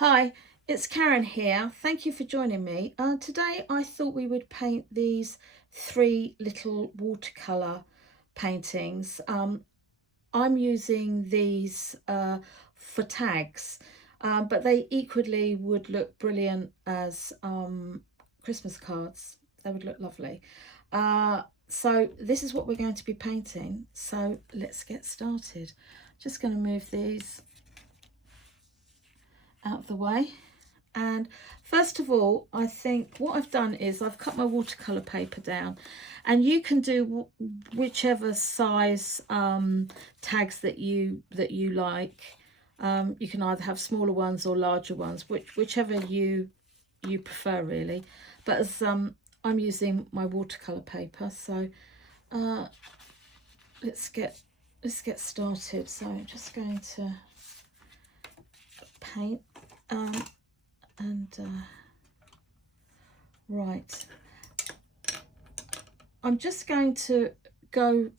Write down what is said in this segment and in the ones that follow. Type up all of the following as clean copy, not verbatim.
Hi, it's Karen here. Thank you for joining me. Today I thought we would paint these three little watercolour paintings. I'm using these for tags, but they equally would look brilliant as Christmas cards. They would look lovely. So this is what we're going to be painting. So let's get started. Just going to move these out of the way. And first of all, I think what I've done is I've cut my watercolour paper down, and you can do whichever size tags that you like. You can either have smaller ones or larger ones, whichever you prefer really. But as I'm using my watercolour paper, so let's get started. So I'm just going to paint. Right, I'm just going to go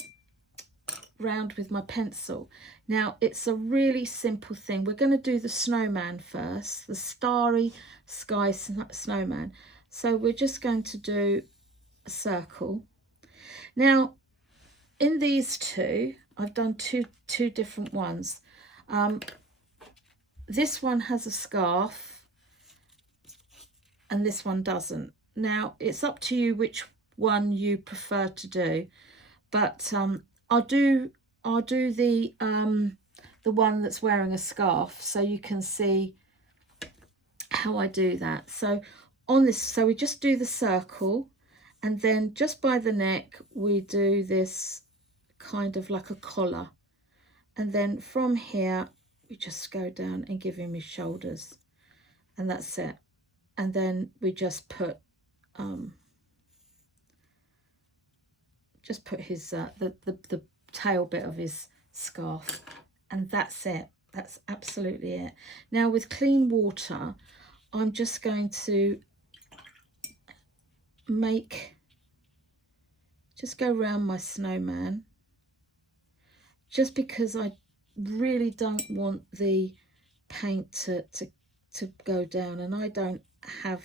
round with my pencil. Now it's a really simple thing. We're going to do the snowman first, the starry sky snowman. So we're just going to do a circle. Now in these two, I've done two different ones. This one has a scarf and this one doesn't. Now it's up to you which one you prefer to do, but I'll do the one that's wearing a scarf so you can see how I do that. So on this, so we just do the circle, and then just by the neck we do this kind of like a collar, and then from here we just go down and give him his shoulders, and that's it. And then we just put his the tail bit of his scarf, and that's it. That's absolutely it. Now with clean water, I'm just going to just go around my snowman, just because I really don't want the paint to go down, and I don't have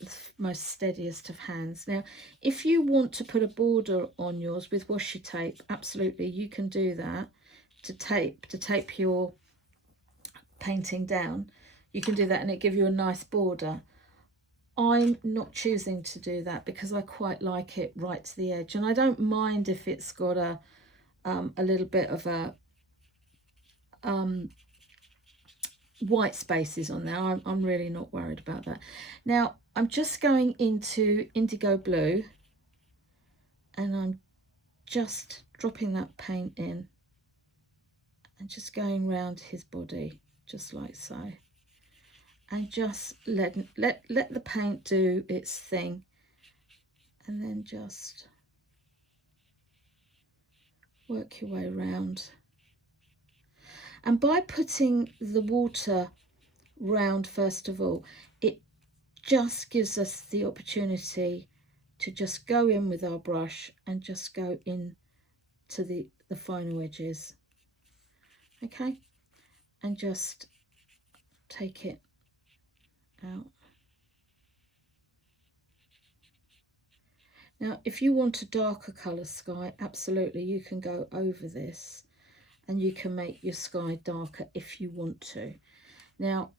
the most steadiest of hands. Now if you want to put a border on yours with washi tape, absolutely you can do that to tape your painting down. You can do that and it give you a nice border. I'm not choosing to do that because I quite like it right to the edge, and I don't mind if it's got a little bit of a white spaces on there. I'm really not worried about that. Now I'm just going into indigo blue, and I'm just dropping that paint in and just going round his body just like so, and just let the paint do its thing, and then just work your way around. And by putting the water round first of all, it just gives us the opportunity to just go in with our brush and just go in to the final edges, okay, and just take it out. Now if you want a darker colour sky, absolutely you can go over this and you can make your sky darker if you want to. Now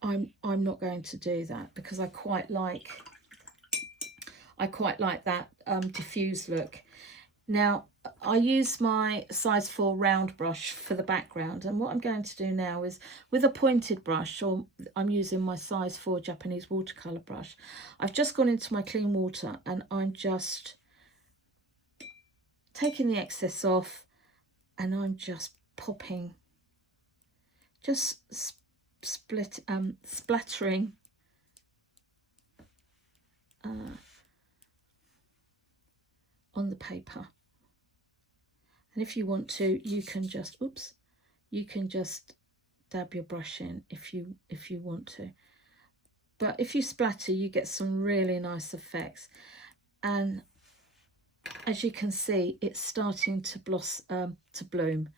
I'm not going to do that because I quite like that diffuse look. Now I use my size 4 round brush for the background, and what I'm going to do now is with a pointed brush, or I'm using my size 4 Japanese watercolour brush, I've just gone into my clean water and I'm just taking the excess off, and I'm just popping, just splattering on the paper. And if you want to, you can just dab your brush in if you want to. But if you splatter, you get some really nice effects. And as you can see, it's starting to blossom, to bloom.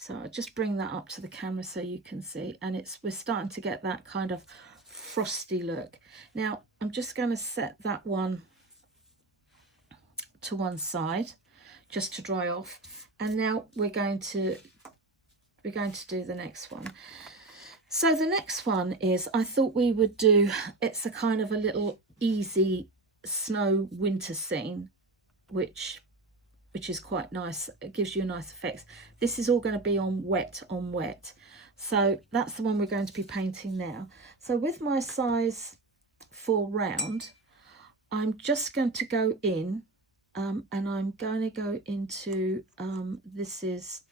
So I'll just bring that up to the camera so you can see, and we're starting to get that kind of frosty look. Now I'm just going to set that one to one side just to dry off, and now we're going to do the next one. So the next one is, I thought we would do, it's a kind of a little easy snow winter scene, which is quite nice. It gives you a nice effect. This is all going to be on wet. So that's the one we're going to be painting now. So with my size 4 round, I'm just going to go in and I'm going to go into, this is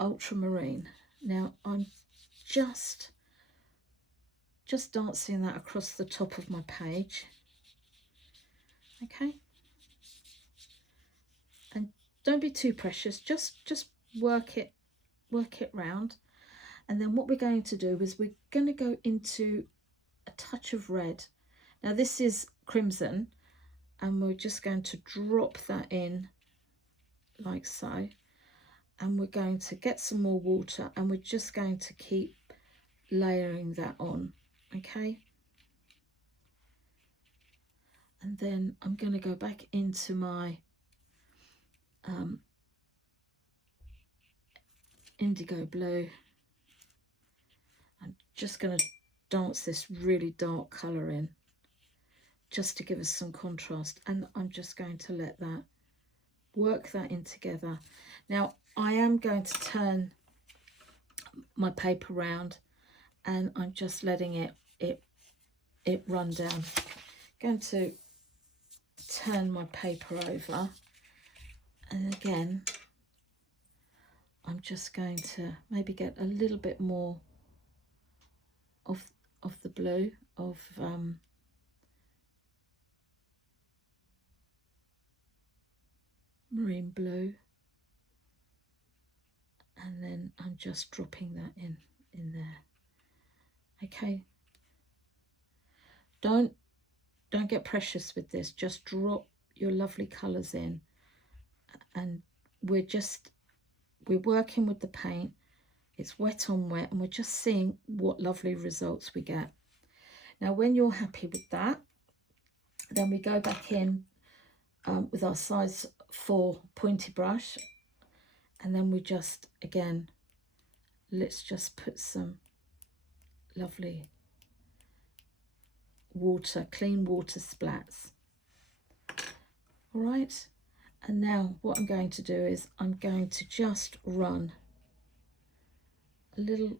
ultramarine. Now I'm just dancing that across the top of my page. Okay, and don't be too precious, just work it round. And then what we're going to do is we're going to go into a touch of red. Now this is crimson, and we're just going to drop that in like so, and we're going to get some more water, and we're just going to keep layering that on. Okay, and then I'm going to go back into my indigo blue. I'm just going to dance this really dark colour in just to give us some contrast, and I'm just going to let that work that in together. Now I am going to turn my paper round, and I'm just letting it run down. Going to turn my paper over, and again I'm just going to maybe get a little bit more of the blue, of marine blue, and then I'm just dropping that in there. Okay, don't get precious with this, just drop your lovely colours in, and we're working with the paint. It's wet on wet, and we're just seeing what lovely results we get. Now when you're happy with that, then we go back in with our size 4 pointy brush, and then we just, again, let's just put some lovely water, clean water splats. All right, and now what I'm going to do is I'm going to just run a little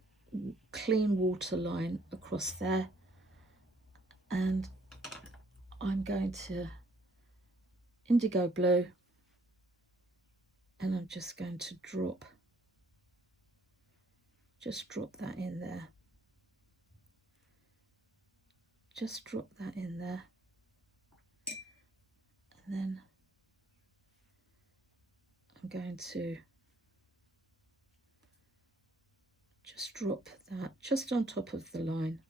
clean water line across there, and I'm going to indigo blue, and I'm just going to drop that in there. Just drop that in there, and then I'm going to just drop that just on top of the line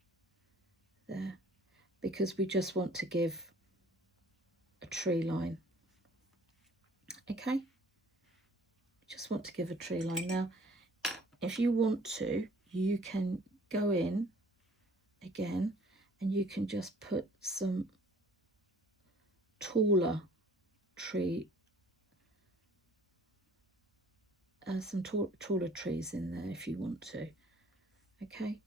there, because we just want to give a tree line. Okay, just want to give a tree line. Now if you want to, you can go in again and you can just put some taller tree, taller trees in there if you want to. Okay,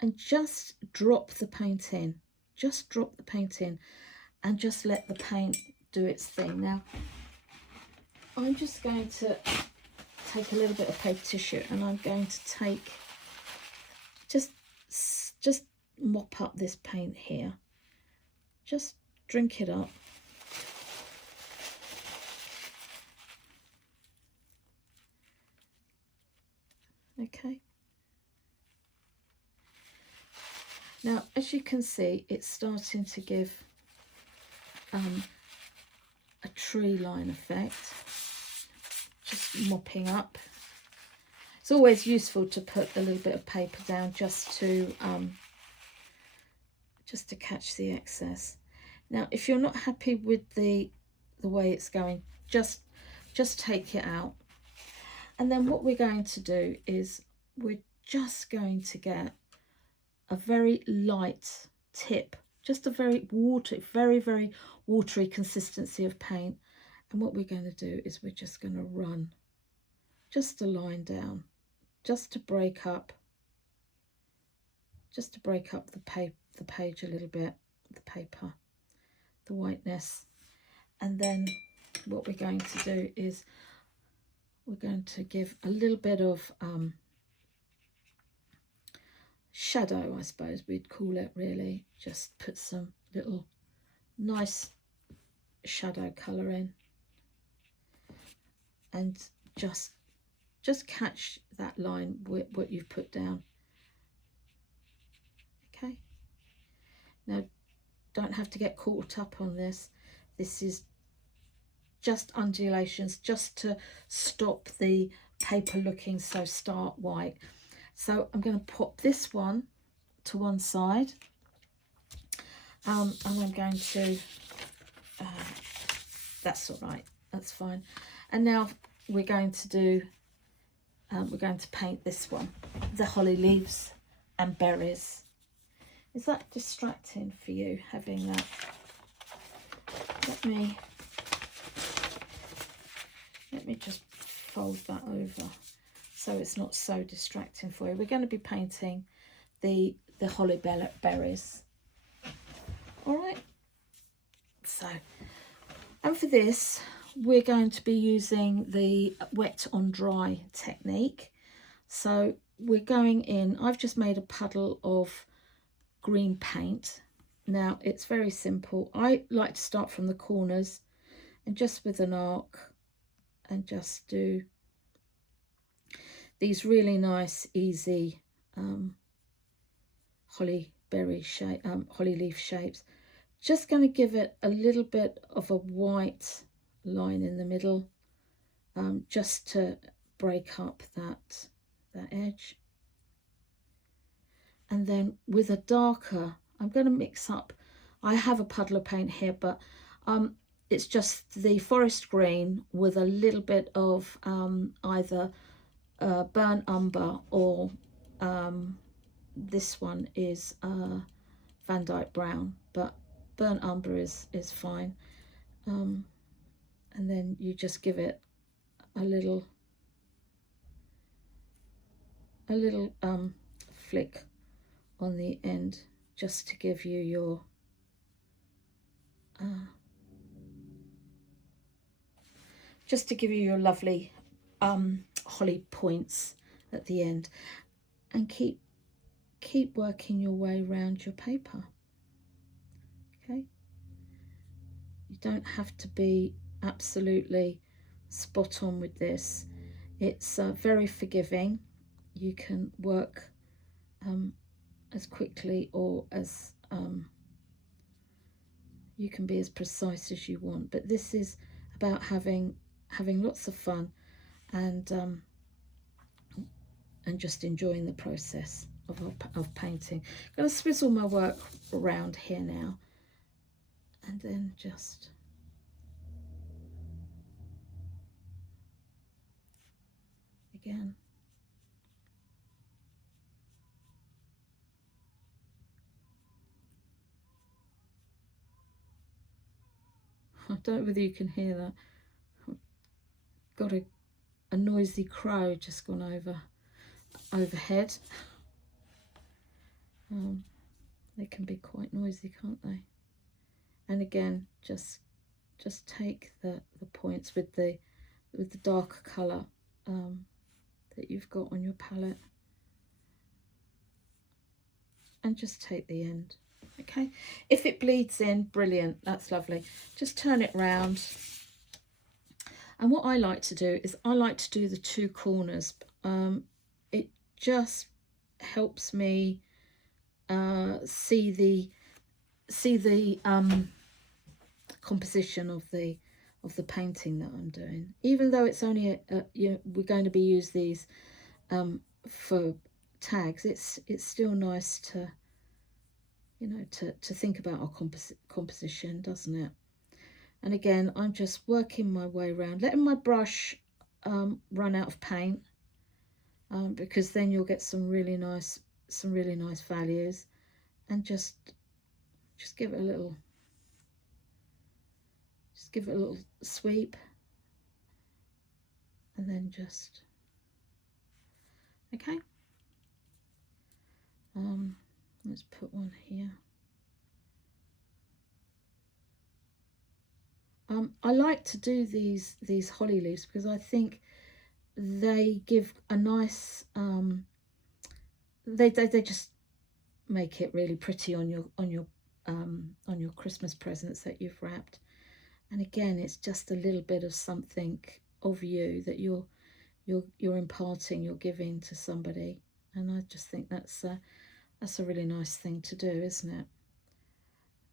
and just drop the paint in, just drop the paint in, and just let the paint do its thing. Now I'm just going to take a little bit of paper tissue, and I'm going to take, just mop up this paint here, just drink it up. Okay, now as you can see, it's starting to give a tree line effect. Just mopping up. It's always useful to put a little bit of paper down just to catch the excess. Now if you're not happy with the way it's going, just just take it out. And then what we're going to do is we're just going to get a very light tip, just a very very watery consistency of paint. And what we're going to do is we're just going to run just a line down, just to break up the page a little bit, the paper, the whiteness. And then what we're going to do is we're going to give a little bit of shadow, I suppose we'd call it, really. Just put some little nice shadow colour in, and just catch that line with what you've put down. Okay, now don't have to get caught up on this. This is just undulations, just to stop the paper looking so stark white. So I'm going to pop this one to one side, and I'm going to, that's all right, that's fine. And now we're going to do, we're going to paint this one, the holly leaves and berries. Is that distracting for you, having that? Let me just fold that over so it's not so distracting for you. We're going to be painting the holly berries. All right. So, and for this, we're going to be using the wet on dry technique. So we're going in, I've just made a puddle of green paint. Now it's very simple. I like to start from the corners and just with an arc and just do these really nice, easy holly leaf shapes. Just going to give it a little bit of a white line in the middle, just to break up that edge. And then with a darker, I'm going to mix up, I have a puddle of paint here, but it's just the forest green with a little bit of either burnt umber or this one is Van Dyke brown, but burnt umber is fine. And then you just give it a little flick on the end, just to give you your lovely holly points at the end, and keep working your way around your paper. Okay, you don't have to be absolutely spot on with this. It's very forgiving. You can work as quickly or as you can be as precise as you want, but this is about having lots of fun and just enjoying the process of painting. I'm going to swizzle my work around here now, and then just again. I don't know whether you can hear that. Got a noisy crow just gone overhead. They can be quite noisy, can't they? And again, just take the points with the darker colour that you've got on your palette, and just take the end. Okay, if it bleeds in, brilliant, that's lovely. Just turn it round. And what I like to do is I like to do the two corners. It just helps me see the composition of the painting that I'm doing. Even though it's only we're going to be use these for tags, it's still nice to to think about our composition, doesn't it? And again, I'm just working my way around, letting my brush run out of paint, because then you'll get some really nice values. And just give it a little, sweep, and then just, okay. Let's put one here. I like to do these holly leaves because I think they give a nice, they just make it really pretty on your Christmas presents that you've wrapped. And again, it's just a little bit of something of you that you're imparting, you're giving to somebody. And I just think that's a really nice thing to do, isn't it?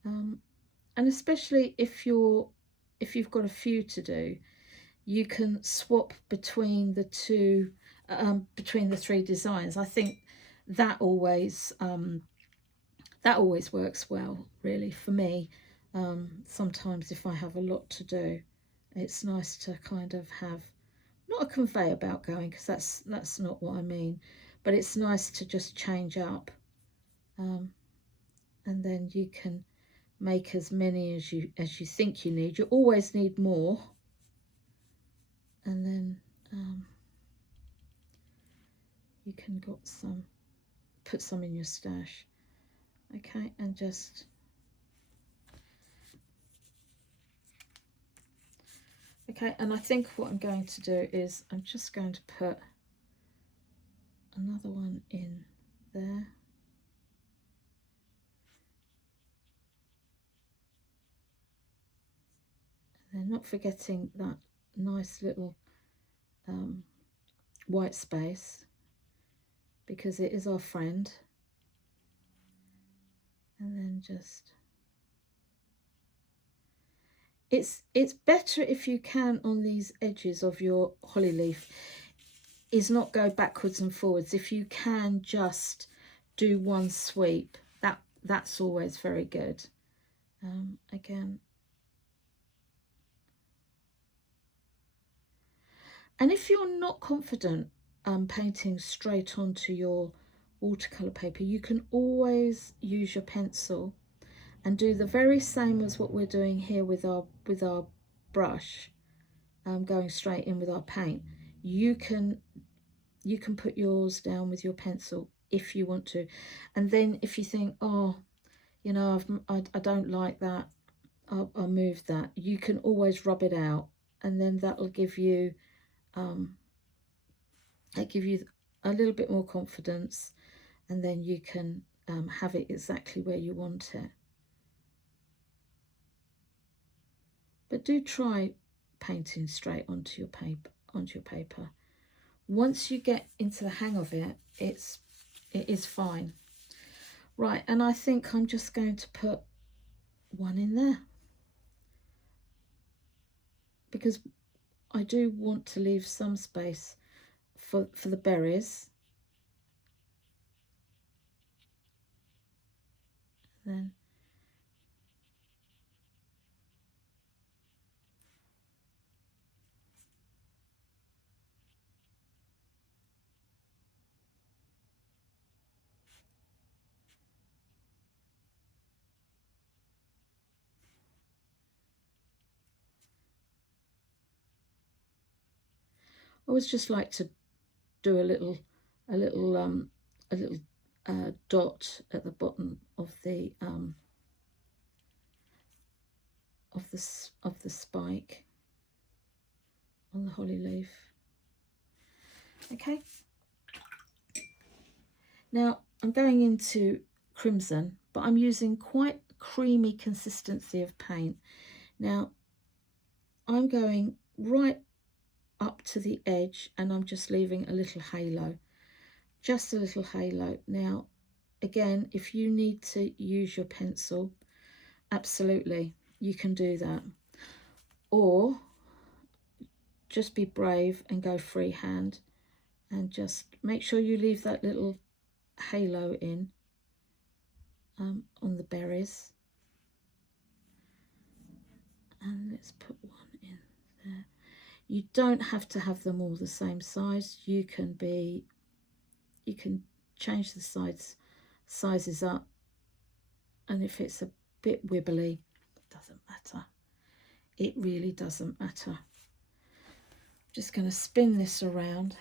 And especially if you've got a few to do, you can swap between the two, between the three designs. I think that always works well, really, for me. Sometimes if I have a lot to do, it's nice to kind of have not a conveyor belt going, because that's not what I mean, but it's nice to just change up, and then you can make as many as you think you need. You always need more, and then you can put some in your stash. Okay, and just okay. And I think what I'm going to do is I'm just going to put another one in there. And then not forgetting that nice little white space, because it is our friend. And then just, it's better if you can, on these edges of your holly leaf, is not go backwards and forwards. If you can just do one sweep, that's always very good. Again, and if you're not confident painting straight onto your watercolor paper, you can always use your pencil and do the very same as what we're doing here with our brush, going straight in with our paint. You can put yours down with your pencil if you want to, and then if you think, oh, you know, I don't like that, I'll move that. You can always rub it out, and then that'll give you a little bit more confidence, and then you can have it exactly where you want it. But do try painting straight onto your paper. Once you get into the hang of it, it is fine. Right, and I think I'm just going to put one in there, because I do want to leave some space for the berries. Then I always just like to do a little dot at the bottom of the spike on the holly leaf. Okay, now I'm going into crimson, but I'm using quite creamy consistency of paint. Now I'm going right up to the edge, and I'm just leaving a little halo, just a little halo. Now again, if you need to use your pencil, absolutely, you can do that, or just be brave and go freehand, and just make sure you leave that little halo in on the berries. And let's put one in there. You don't have to have them all the same size. You can change the sizes up, and if it's a bit wibbly, it doesn't matter. It really doesn't matter. Just going to spin this around,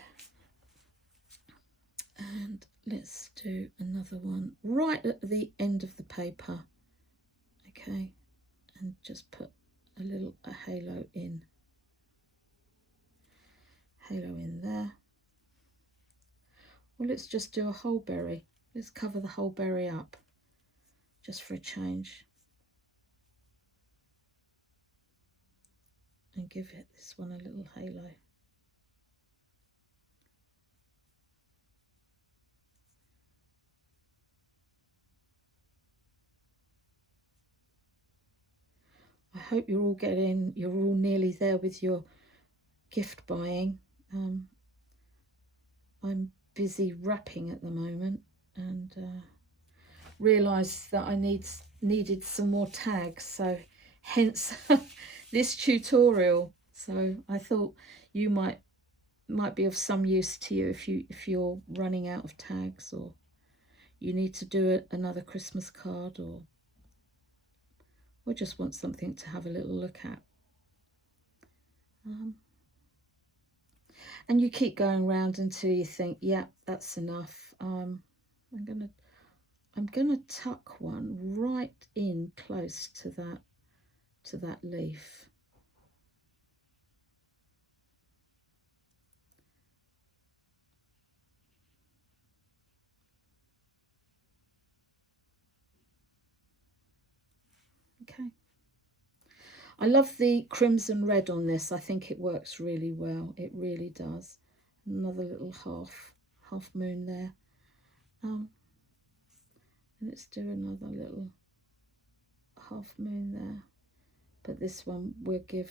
and let's do another one right at the end of the paper. Okay, and just put a halo in there. Well, let's just do a whole berry. Let's cover the whole berry up just for a change, and give this one a little halo. I hope you're all nearly there with your gift buying. I'm busy wrapping at the moment, and realised that I needed some more tags, so hence this tutorial. So I thought you might be of some use to you if you're running out of tags, or you need to do another Christmas card, or just want something to have a little look at. And you keep going round until you think, yeah, that's enough. I'm gonna tuck one right in close to that leaf. Okay. I love the crimson red on this. I think it works really well. It really does. Another little half moon there. And let's do another little half moon there. But this one we'll put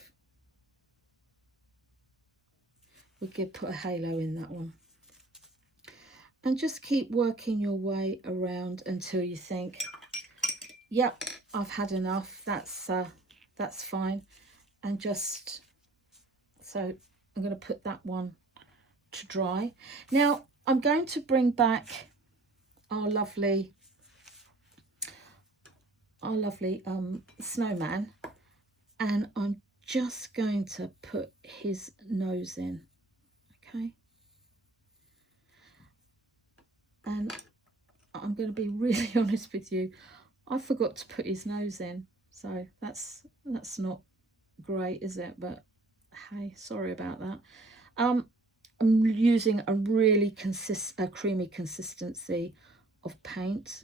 a halo in that one. And just keep working your way around until you think, yep, I've had enough. That's fine. And just, so I'm going to put that one to dry. Now I'm going to bring back our lovely snowman, and I'm just going to put his nose in. Okay, and I'm going to be really honest with you, I forgot to put his nose in, so that's not great, is it? But hey, sorry about that. I'm using a really creamy consistency of paint,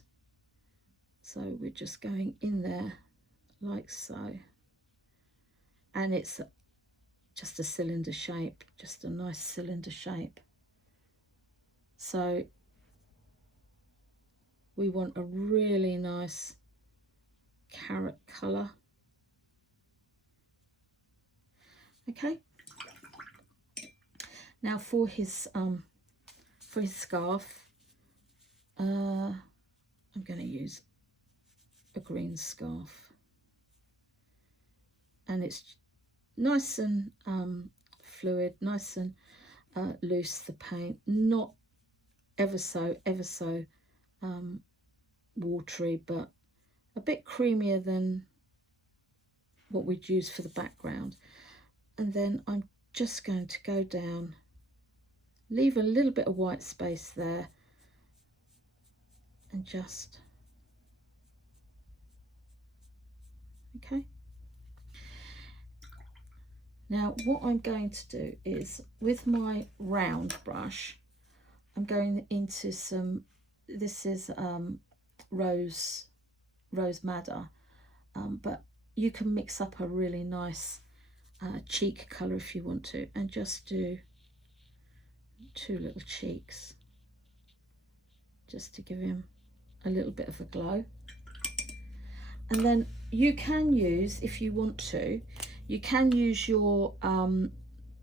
so we're just going in there like so, and it's just a cylinder shape, just a nice cylinder shape. So we want a really nice carrot colour. Okay, now for his scarf, I'm going to use a green scarf, and it's nice and fluid, nice and loose, the paint, not ever so watery, but a bit creamier than what we'd use for the background. And then I'm just going to go down, leave a little bit of white space there, and just, okay. Now what I'm going to do is, with my round brush, I'm going into some, this is rose madder, but you can mix up a really nice cheek colour if you want to, and just do 2 little cheeks just to give him a little bit of a glow. And then you can use, if you want to, you can use your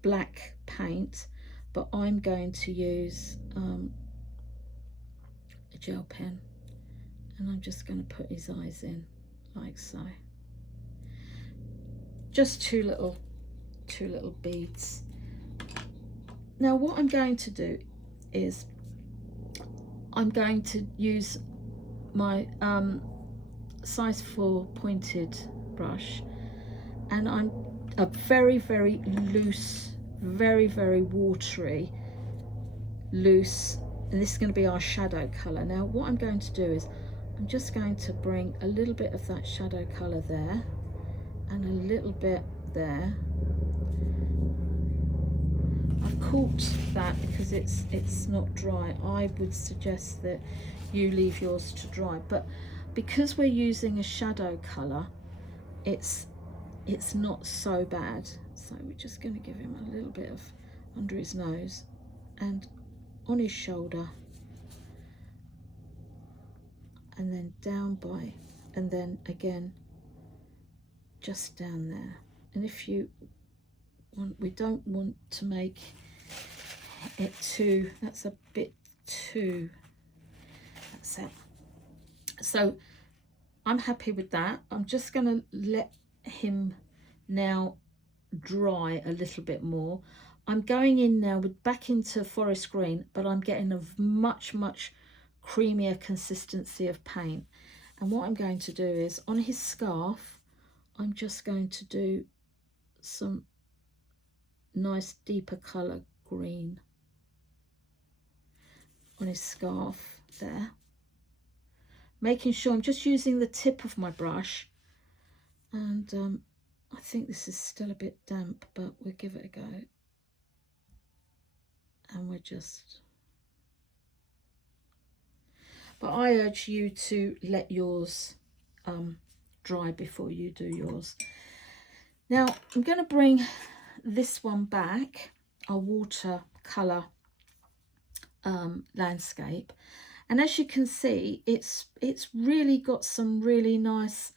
black paint, but I'm going to use a gel pen, and I'm just going to put his eyes in like so, just two little beads. Now what I'm going to do is I'm going to use my size 4 pointed brush, and I'm a very loose, very watery loose, and this is going to be our shadow colour. Now what I'm going to do is I'm just going to bring a little bit of that shadow colour there and a little bit there. I've caught that because it's not dry. I would suggest that you leave yours to dry, but because we're using a shadow colour, it's not so bad. So we're just going to give him a little bit of under his nose and on his shoulder, and then down by, and then again just down there. And if you want, we don't want to make it too, that's a bit too, that's it. So I'm happy with that. I'm just going to let him now dry a little bit more. I'm going in now with back into forest green, but I'm getting a much creamier consistency of paint. And what I'm going to do is on his scarf, I'm just going to do some nice deeper colour green on his scarf there, making sure I'm just using the tip of my brush. And I think this is still a bit damp, but we'll give it a go. And we're just, but I urge you to let yours dry before you do yours. Now I'm going to bring this one back, our watercolour landscape, and as you can see, it's really got some really nice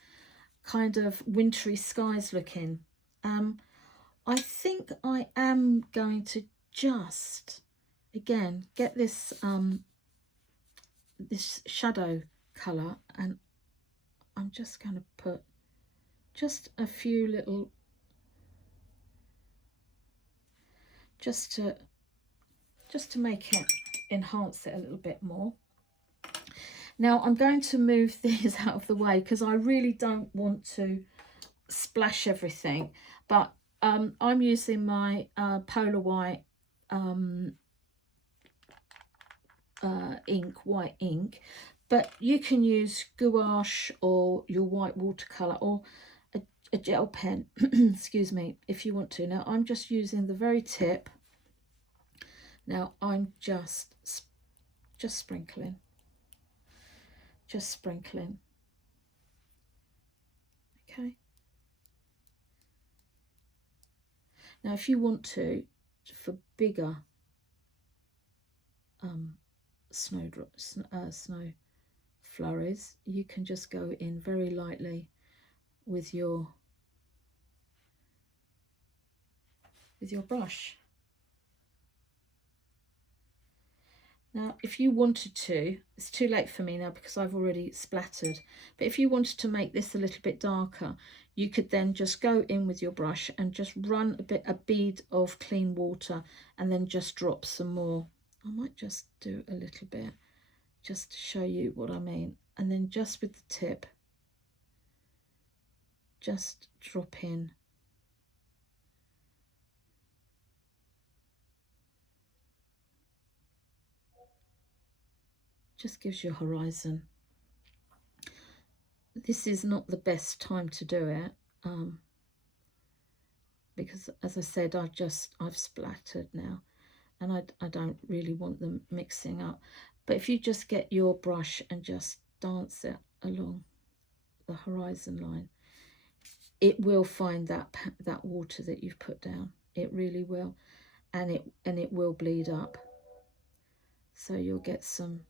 kind of wintry skies looking. I think I am going to just again get this this shadow colour, and I'm just going to put just a few little, just to make it, enhance it a little bit more. Now I'm going to move these out of the way because I really don't want to splash everything, but I'm using my Polar White ink, white ink, but you can use gouache or your white watercolour or a gel pen excuse me, if you want to. Now I'm just using the very tip. Now I'm just sprinkling, okay. Now if you want to, for bigger snow flurries, you can just go in very lightly with your brush. Now if you wanted to, it's too late for me now because I've already splattered, but if you wanted to make this a little bit darker, you could then just go in with your brush and just run a bead of clean water and then just drop some more. I might just do a little bit just to show you what I mean, and then just with the tip just drop in. Just gives you a horizon. This is not the best time to do it because, as I said, I've splattered now, and I don't really want them mixing up. But if you just get your brush and just dance it along the horizon line, it will find that water that you've put down. It really will, and it will bleed up. So you'll get some,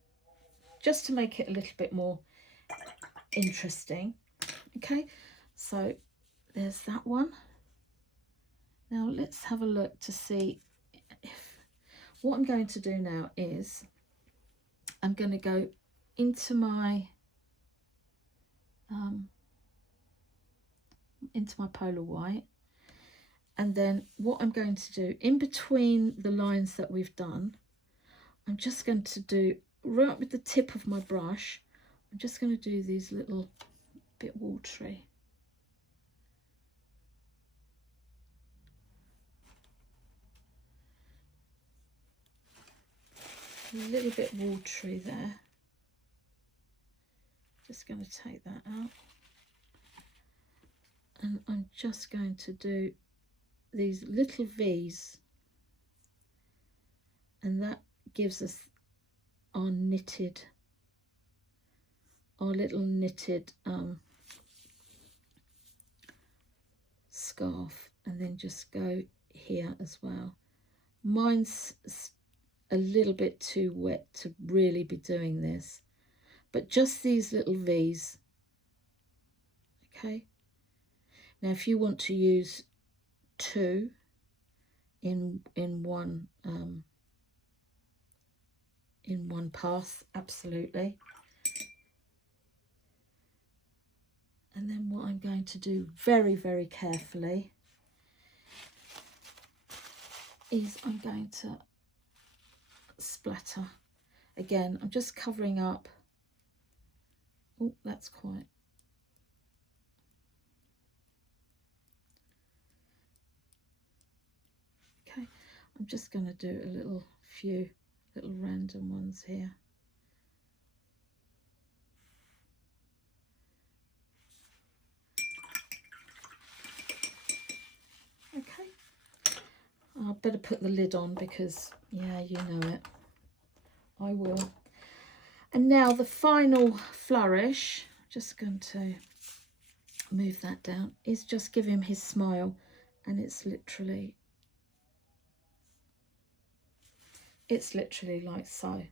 just to make it a little bit more interesting. Okay, so there's that one. Now let's have a look to see if, what I'm going to do now is I'm going to go into my Polar White, And then what I'm going to do, in between the lines that we've done, I'm just going to do, right with the tip of my brush, I'm just going to do these little bit watery. A little bit watery there. Just going to take that out. And I'm just going to do these little V's. And that gives us our knitted, our little knitted scarf. And then just go here as well. Mine's a little bit too wet to really be doing this, but just these little V's. Okay, now if you want to use two in one pass, absolutely. And then what I'm going to do very, very carefully is I'm going to splatter. Again, I'm just covering up. Oh, that's quite. Okay, I'm just going to do a few little random ones here. Okay, I better put the lid on because, yeah, you know it. I will. And now the final flourish, just going to move that down, is just give him his smile. And it's literally like so.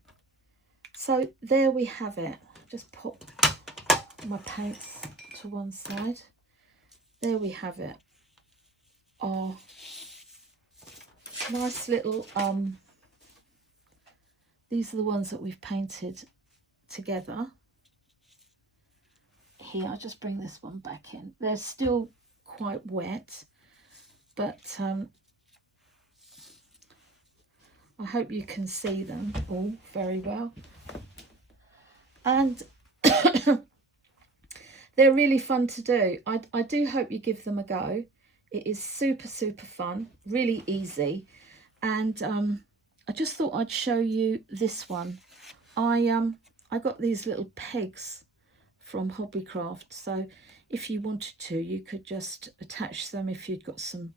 So there we have it. Just pop my paints to one side. There we have it. Our nice little, these are the ones that we've painted together. Here, I'll just bring this one back in. They're still quite wet, but I hope you can see them all very well. And they're really fun to do. I do hope you give them a go. It is super, super fun, really easy. And I just thought I'd show you this one. I got these little pegs from Hobbycraft. So if you wanted to, you could just attach them if you'd got some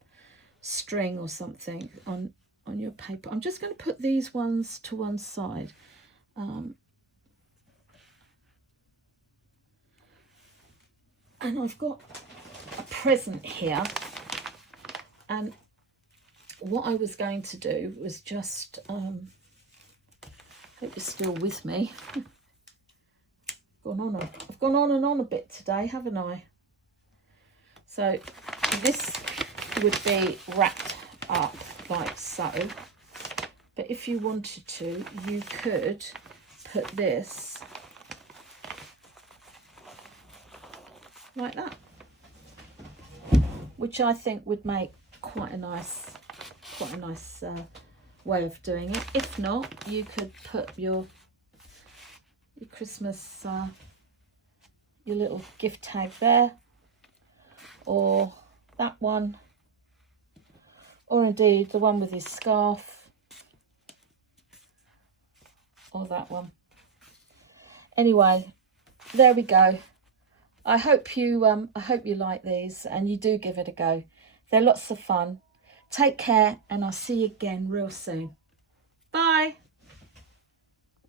string or something on your paper. I'm just going to put these ones to one side. And I've got a present here. And what I was going to do was just, hope you're still with me. I've gone on and on a bit today, haven't I? So this would be wrapped up like so. But if you wanted to, you could put this like that, which I think would make quite a nice way of doing it. If not, you could put your Christmas, your little gift tag there, or that one, or indeed the one with his scarf, or that one. Anyway, there we go. I hope you like these and you do give it a go. They're lots of fun. Take care, and I'll see you again real soon. Bye.